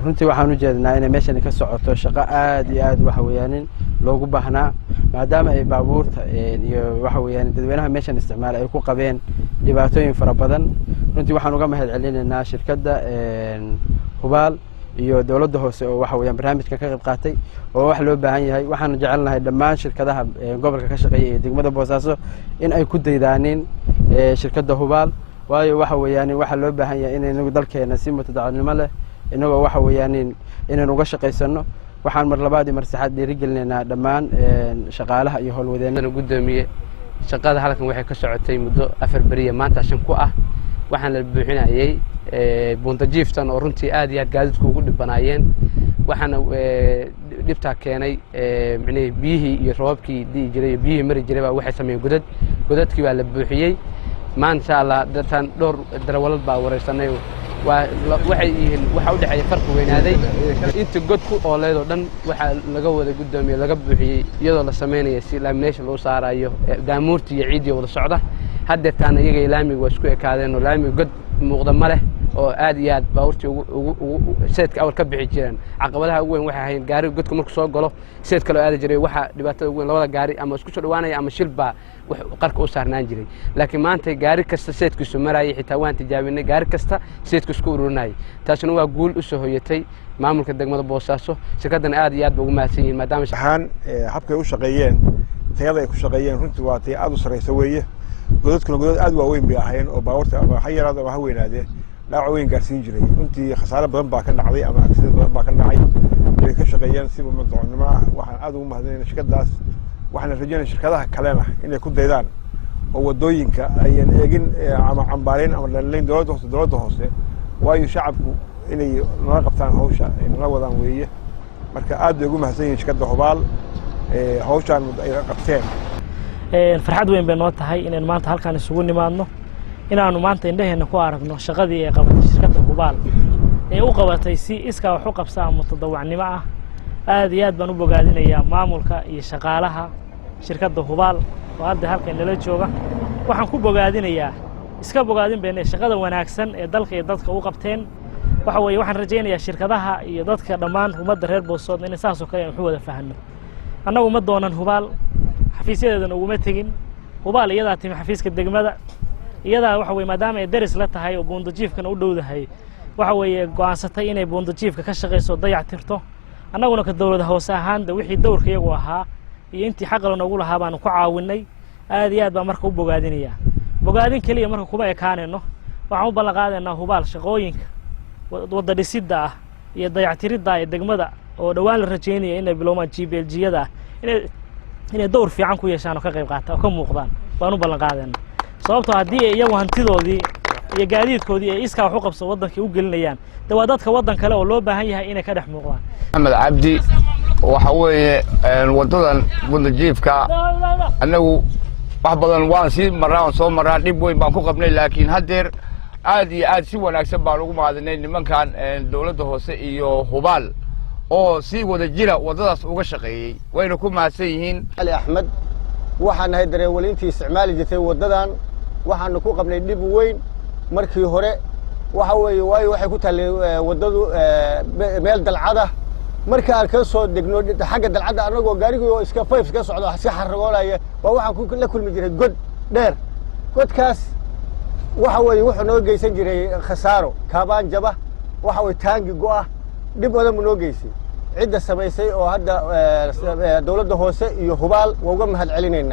runtii waxaan u jeednaa inay meeshan ka socoto shaqo aad iyo aad waxa weeyaan loogu baahnaa maadaama ay baabuurta iyo waxa weeyaan dadweynaha meeshan isticmaal ay ku qabeen dhibaatooyin fara badan runtii waxaan uga mahad celinaynaa shirkadda Hubaal iyo dawladda hoose oo waxa weeyaan barnaamijka ka qayb qaatay oo wax loo baahan yahay waxaan jecelnahay dhammaan shirkadaha gobolka ka shaqeeya ee degmada Boosaaso in ay ku daydaanin shirkadda Hubaal waayo waxa weeyaan waxa loo baahan yahay inaynu dalkeena si mutadacnimo leh inagoo waxa weeyaan inaynu uga shaqeysano waxaan mar labaad iyo mar saddexaad dhiirigelinaynaa dhammaan shaqaalaha iyo howlwadeennada gudoomiye shaqada halkan waxay ka socotay muddo 4 bariye maanta 5 ku ah waxaan la buuxinayay buntajiiftan oo runtii aad iyo aad gaadiidku ugu dhibanaayeen waxaana dhibta keenay macnaa biyihii iyo roobkii dii jiray biyihii mari jiray baa waxay sameeyeen godadkii baa la buuxiyay maanta Allah dadaan dhowr darawalad baa wareysanay waxay yihiin waxa u dhaxay farq weynaaday inta godku oo leedo dhan waxa laga wada gudoomiye laga buuxiyay iyadoo la sameeyay si lamination loo saarayo daamuurtii iyo ciidii wada socda hadda taan iyaga ilaamiga isku ekaadeen oo laamiga god muuqda ma leh oo aad iyo aad baabuurtii ugu seedka awal ka bixi jireen caqabadaha ugu weyn waxay ahayn gaari godka markuu soo galo seed kale aad jiray waxa dhibaatada ugu weyn labada gaari ama isku soo dhawaanaya ama shilba wax qarka u saarnaan jiray laakiin maanta gaari kasta seedkiisu marayay xitaa waan tijaabinay gaari kasta seedkiisu isku ururinay taasina waa guul u soo hoyatay maamulka degmada Boosaaso shirkaddan aad iyo aad ugu mahadsan yihiin maadaama habkay u shaqeeyeen tayada ay ku shaqeeyeen runtii waa tay aad u sareysa weeye godadkuna godad aad waaweyn bay ahayn oo baabuurta ama hay'adaha ama haweenaade dhaawac weyn gaarsiin jiray runtii khasaare badan baa ka dhacday ama accident badan baa ka dhacay way ka shaqeeyeen si madaxnimo ah waxaan aad ugu mahadinaynaa shirkadaas waxaan rajaynayaa shirkadaha kalena inay ku daydaan oo wadooyinka ayaan eegin ama cambaareen ama dhaliin dawladda hoose waayo shacabku inay nala qabtaan hawsha ay nala wadaan weeye marka aad bay ugu mahadsan yihiin shirkadda Hubaal hawshan ay qabteen farxad weyn bay noo tahay inaan maanta halkaan isugu nimaadno inaanu maanta indhaheena ku aragno shaqadii ay qabatay shirkadda Hubaal ee u qabatay si iska wax u qabsaa mutadawacnimo ah aad iyo aad baan u bogaadinayaa maamulka iyo shaqaalaha shirkadda Hubaal oo hadda halkan nala jooga waxaan ku bogaadinayaa iska bogaadin beenay shaqada wanaagsan ee dalka iyo dadka u qabteen waxa weeye waxaan rajaynayaa shirkadaha iyo dadka dhammaan ummadda reer Boosaaso in saas oo kale wax wada fahanno annagu ma doonan Hubaal xafiisyadeedana uguma tegin Hubaal iyada timi xafiiska degmada iyada waxa weeye maadaama ay daris la tahay oo bundajiifkana u dhowdahay waxa weeye go'aansatay inay bundajiifka ka shaqeyso dayactirto annaguna ka dawladda hoose ahaan wixii dowrka iyagu ahaa iyo intii xaq loo nagu lahaa baan ku caawinay aad iyo aad baan marka u bogaadinayaa bogaadin kaliya marka kuma ekaanayno waxaan u ballan qaadaynaa Hubaal shaqooyinka wada dhisidda ah iyo dayactiridda ee degmada oo dhawaan la rajeynaya inay bilowmaan GBLG-yada inay dowr fiican ku yeeshaan oo ka qayb qaataan oo ka muuqdaan baan u ballan qaadaynaa sababtoo haddii iyagu hantidoodii iyo gaadiidkoodii ay iska wax u qabso waddanka u gelinayaan waa dadka waddan kale oo loo baahan yahay inay ka dhex muuqdaan Maxamed Cabdi waxa weeye wadadan bundajiifka anagu wax badan waan si maraan soo maraan dib weyn baan ku qabnay laakiin hadeer aad iyo aad si wanaagsan baan ugu mahadnay nimankan dawladda hoose iyo Hubaal oo si wada jira wadadaas uga shaqeeyay wayna ku mahadsan yihiin Ali Ahmed waxaan ahay dareewaliintii isticmaali jirtay wadadan waxaan ku qabnay dib weyn markii hore waxa weeye waxay ku talay wadadu meel dalcada marka aan ka soo degno xagga dalcada anagoo gaarigu iska 5 ka socdo si xarragoolaya waxaan ku la kulmi jiray god dheer godkaas waxa weeye wuxuu noo geysan jiray khasaaro kaabaan jaba waxa weeye taangi go'a dib badan noo geysay cidda samaysay oo hadda dawladda hoose iyo Hubaal waa uga mahad celinayna